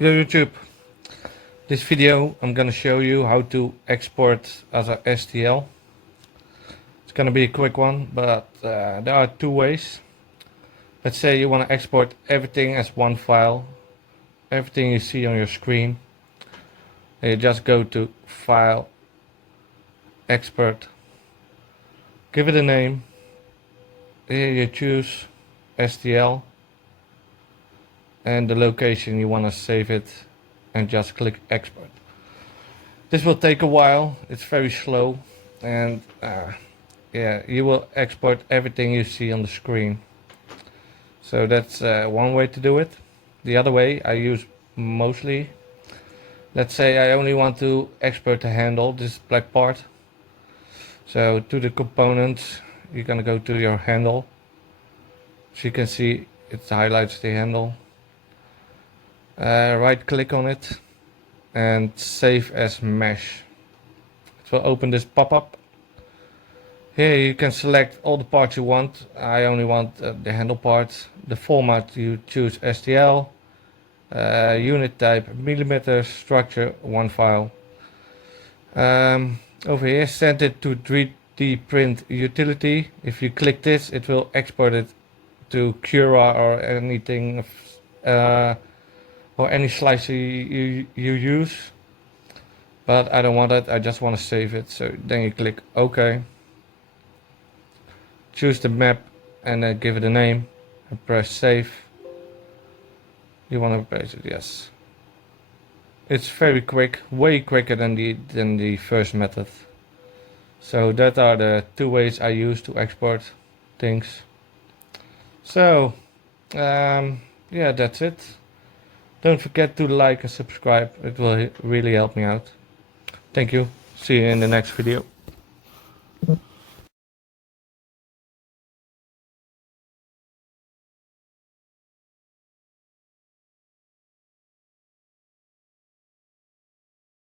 Yo YouTube, this video I'm gonna show you how to export as a STL. It's gonna be a quick one, but there are two ways. Let's say you want to export everything as one file, everything you see on your screen. And you just go to File, Export, give it a name. Here you choose STL and the location you want to save it, and just click export. This will take a while, it's very slow, and yeah, you will export everything you see on the screen. So that's one way to do it. The other way I use mostly, let's say I only want to export the handle, this black part. So to the components, you're gonna go to your handle. So you can see it highlights the handle. Right click on it and save as mesh. It will open this pop-up. Here you can select all the parts you want. I only want the handle part. The format you choose STL, unit type millimeters, structure one file. Over here send it to 3D print utility. If you click this, it will export it to Cura or anything or any slicer you use, but I don't want it, I just want to save it. So then you click OK, choose the map and then give it a name and press save. You want to replace it, yes. It's very quick, way quicker than the first method. So that are the two ways I use to export things. So yeah, that's it. Don't forget to like and subscribe, it will really help me out. Thank you, see you in the next video.